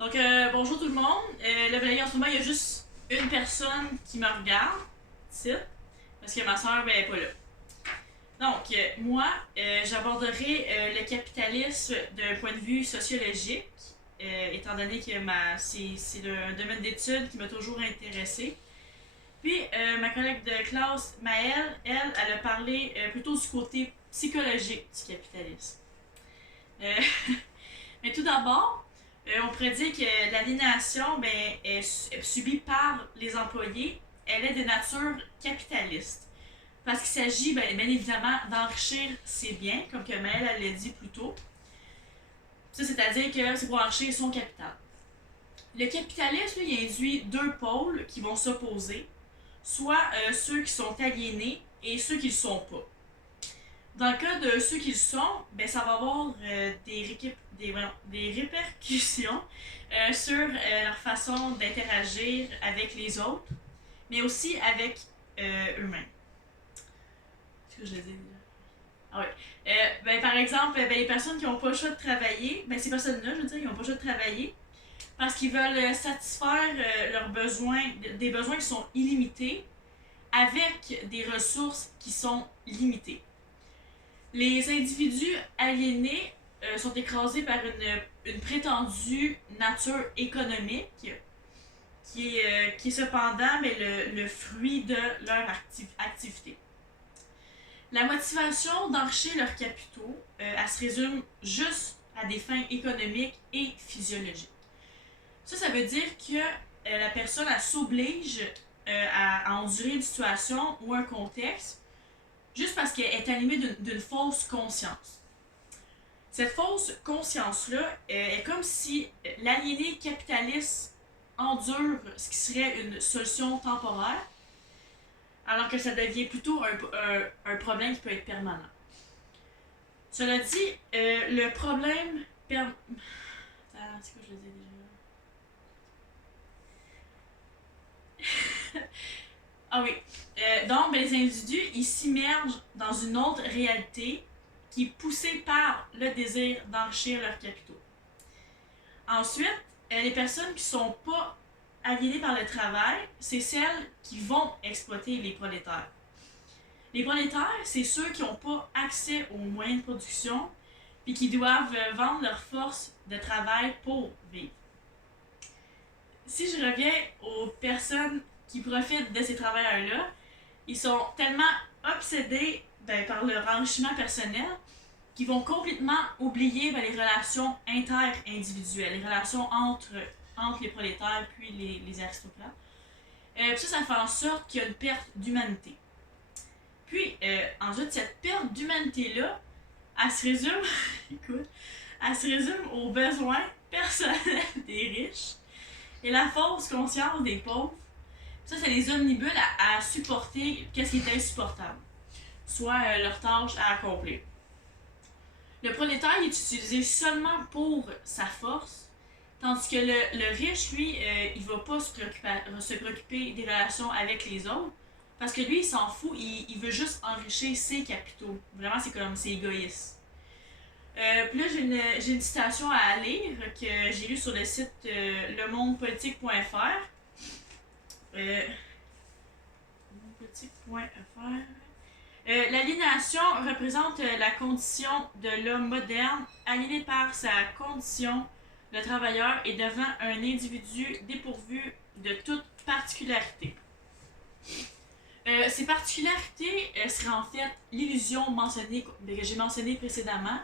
Donc, bonjour tout le monde. Là, en ce moment, il y a juste une personne qui me regarde, ici, parce que ma soeur, elle est pas là. Donc, moi, j'aborderai le capitalisme d'un point de vue sociologique, étant donné que c'est un domaine d'études qui m'a toujours intéressé. Puis, ma collègue de classe, Maëlle, elle a parlé plutôt du côté psychologique du capitalisme. Euh, Mais tout d'abord, on pourrait dire que l'aliénation est subie par les employés. Elle est de nature capitaliste. Parce qu'il s'agit bien évidemment d'enrichir ses biens, comme que Maëlle l'a dit plus tôt. Ça, c'est-à-dire que c'est pour enrichir son capital. Le capitalisme, il induit deux pôles qui vont s'opposer, soit ceux qui sont aliénés et ceux qui ne le sont pas. Dans le cas de ceux qui le sont, ça va avoir des répercussions sur leur façon d'interagir avec les autres, mais aussi avec eux-mêmes. Est-ce que je le dis déjà? Ah oui. Par exemple, les personnes qui n'ont pas le choix de travailler, ces personnes-là, je veux dire, ils n'ont pas le choix de travailler parce qu'ils veulent satisfaire leurs besoins, des besoins qui sont illimités avec des ressources qui sont limitées. Les individus aliénés sont écrasés par une prétendue nature économique qui est cependant le fruit de leur activité. La motivation d'enrichir leurs capitaux, elle se résume juste à des fins économiques et physiologiques. Ça veut dire que la personne s'oblige à endurer une situation ou un contexte juste parce qu'elle est animée d'une fausse conscience. Cette fausse conscience-là est comme si l'aliéné capitaliste endure ce qui serait une solution temporaire, alors que ça devient plutôt un problème qui peut être permanent. Cela dit, le problème... c'est quoi je le dis déjà? Ah oui. Donc, les individus, ils s'immergent dans une autre réalité qui est poussée par le désir d'enrichir leurs capitaux. Ensuite, les personnes qui ne sont pas aliénées par le travail, c'est celles qui vont exploiter les prolétaires. Les prolétaires, c'est ceux qui n'ont pas accès aux moyens de production puis qui doivent vendre leur force de travail pour vivre. Si je reviens aux personnes qui profitent de ces travailleurs-là, ils sont tellement obsédés par leur enrichissement personnel qu'ils vont complètement oublier les relations inter-individuelles, les relations entre les prolétaires puis les aristocrates. Puis ça fait en sorte qu'il y a une perte d'humanité. Puis, ensuite, cette perte d'humanité-là, elle se résume, écoute, elle se résume aux besoins personnels des riches et la fausse conscience des pauvres. Ça les omnibule à supporter qu'est-ce qui est insupportable, soit leur tâche à accomplir. Le prolétaire est utilisé seulement pour sa force, tandis que le riche, lui, il va pas se préoccuper des relations avec les autres, parce que lui, il s'en fout, il veut juste enrichir ses capitaux. Vraiment, c'est égoïste. Puis là, j'ai une citation à lire que j'ai lue sur le site lemondepolitique.fr. L'aliénation représente la condition de l'homme moderne, aliéné par sa condition de travailleur et devant un individu dépourvu de toute particularité. Ces particularités seraient en fait l'illusion que j'ai mentionnée précédemment.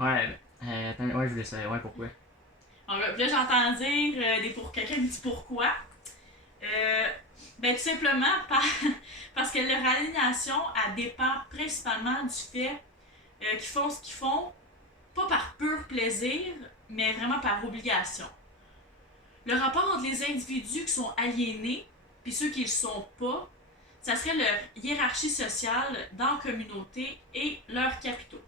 Ouais, attends, ouais, je voulais savoir, ouais, pourquoi. Alors, là, j'entends dire quelqu'un me dit pourquoi. Tout simplement parce que leur aliénation elle dépend principalement du fait qu'ils font ce qu'ils font, pas par pur plaisir, mais vraiment par obligation. Le rapport entre les individus qui sont aliénés et ceux qui ne le sont pas, ça serait leur hiérarchie sociale dans la communauté et leurs capitaux.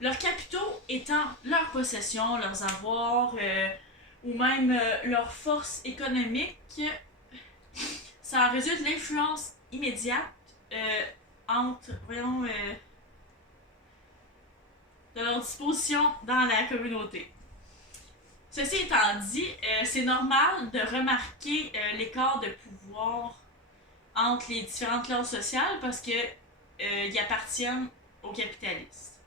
Leurs capitaux étant leurs possessions, leurs avoirs, ou même leur force économique, ça résulte l'influence immédiate entre, de leur disposition dans la communauté. Ceci étant dit, c'est normal de remarquer l'écart de pouvoir entre les différentes classes sociales parce que ils appartiennent aux capitalistes.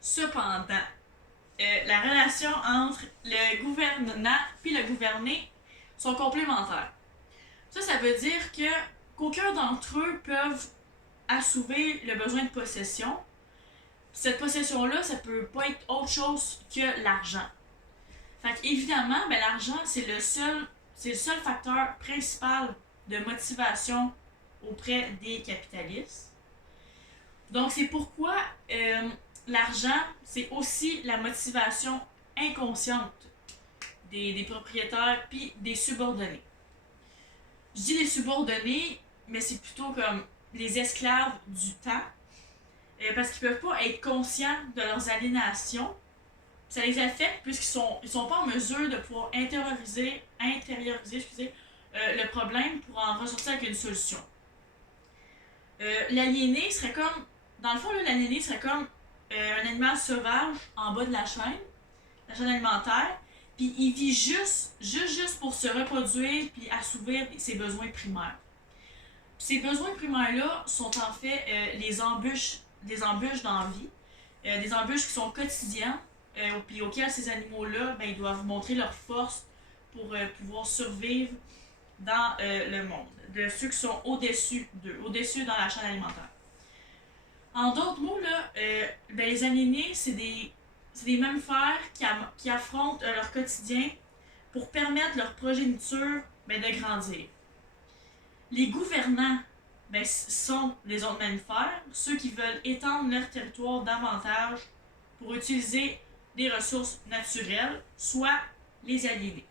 Cependant, la relation entre le gouvernant puis le gouverné sont complémentaires. Ça veut dire que qu'aucun d'entre eux peuvent assouvir le besoin de possession. Cette possession-là, ça peut pas être autre chose que l'argent. Fait qu'évidemment, ben, l'argent, c'est le seul facteur principal de motivation auprès des capitalistes. Donc, c'est pourquoi l'argent, c'est aussi la motivation inconsciente des propriétaires puis des subordonnés. Je dis les subordonnés, mais c'est plutôt comme les esclaves du temps, parce qu'ils peuvent pas être conscients de leurs aliénations. Ça les affecte puisqu'ils sont pas en mesure de pouvoir intérioriser le problème pour en ressortir avec une solution. L'aliéné serait comme, dans le fond, là, l'aliéné serait comme un animal sauvage en bas de la chaîne alimentaire, puis il vit juste pour se reproduire puis assouvir ses besoins primaires. Puis ces besoins primaires-là sont en fait des embûches dans la vie, des embûches qui sont quotidiennes, puis auxquelles ces animaux-là, ben, ils doivent montrer leur force pour pouvoir survivre dans le monde, de ceux qui sont au-dessus d'eux, au-dessus dans la chaîne alimentaire. En d'autres mots, là, ben, les aliénés, c'est des mammifères qui affrontent leur quotidien pour permettre leur progéniture ben, de grandir. Les gouvernants ben, sont les autres mammifères, ceux qui veulent étendre leur territoire davantage pour utiliser des ressources naturelles, soit les aliénés.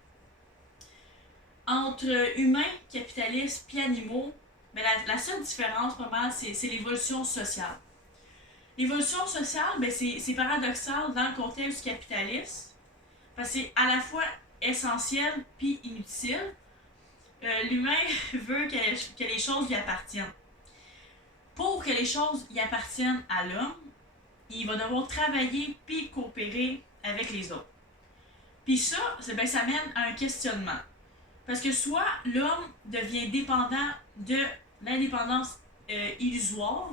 Entre humains, capitalistes puis animaux, ben, la seule différence, pas mal, c'est l'évolution sociale. L'évolution sociale, ben, c'est paradoxal dans le contexte du capitalisme, parce que c'est à la fois essentiel puis inutile. L'humain veut que les choses lui appartiennent. Pour que les choses y appartiennent à l'homme, il va devoir travailler puis coopérer avec les autres. Puis ça, ben, ça mène à un questionnement. Parce que soit l'homme devient dépendant de l'indépendance illusoire,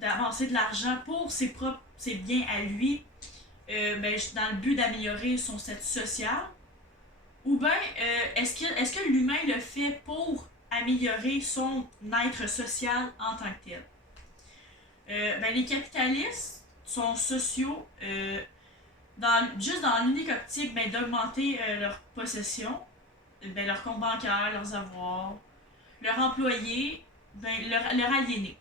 d'avancer de l'argent pour ses biens à lui, ben, dans le but d'améliorer son statut social, ou bien est-ce que l'humain le fait pour améliorer son être social en tant que tel? Ben, les capitalistes sont sociaux juste dans l'unique optique ben, d'augmenter leur possession, ben, leur compte bancaire, leurs avoirs, leurs employés, ben, leur aliéné.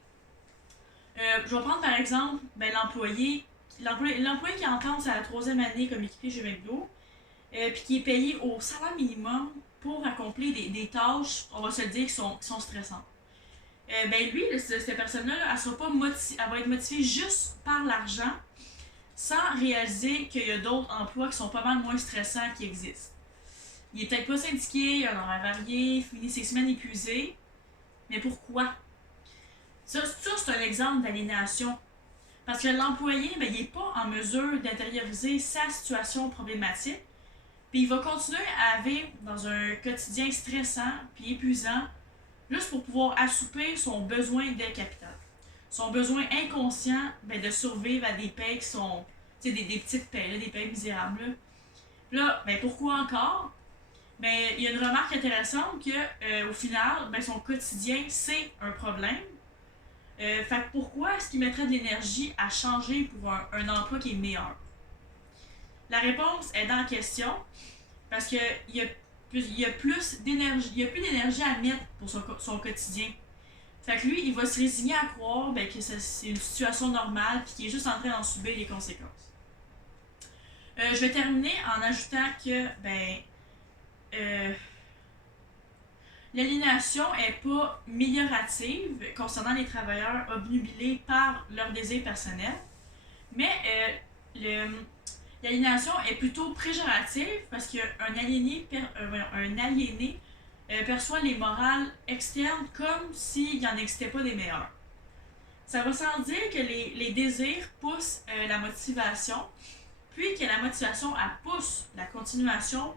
Je vais prendre par exemple ben, l'employé qui entame sa 3e année comme équipier chez McDo, puis qui est payé au salaire minimum pour accomplir des tâches, on va se le dire, qui sont stressantes. Ben lui, cette personne-là, elle va être motivée juste par l'argent, sans réaliser qu'il y a d'autres emplois qui sont pas mal moins stressants qui existent. Il est peut-être pas syndiqué, il a un horaire varié, il finit ses semaines épuisées, mais pourquoi? Ça c'est un exemple d'aliénation. Parce que l'employé, ben, il n'est pas en mesure d'intérioriser sa situation problématique, puis il va continuer à vivre dans un quotidien stressant puis épuisant, juste pour pouvoir assoupir son besoin de capital. Son besoin inconscient ben, de survivre à des paies qui sont des petites paies, là, des paies misérables. Là, ben, pourquoi encore? Ben, il y a une remarque intéressante que, au final, ben, son quotidien, c'est un problème. Fait que pourquoi est-ce qu'il mettrait de l'énergie à changer pour un emploi qui est meilleur? La réponse est dans la question, parce qu'il y a plus d'énergie à mettre pour son quotidien. Fait que lui, il va se résigner à croire ben, que c'est une situation normale puis qu'il est juste en train d'en subir les conséquences. Je vais terminer en ajoutant que l'aliénation n'est pas améliorative concernant les travailleurs obnubilés par leurs désirs personnels, mais l'aliénation est plutôt péjorative parce qu'un aliéné perçoit les morales externes comme s'il n'en existait pas des meilleurs. Ça va sans dire que les désirs poussent la motivation, puis que la motivation elle pousse la continuation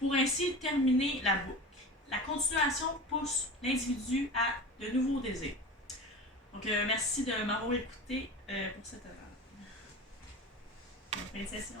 pour ainsi terminer la boucle. La continuation pousse l'individu à de nouveaux désirs. Donc, merci de m'avoir écouté pour cette fin de session.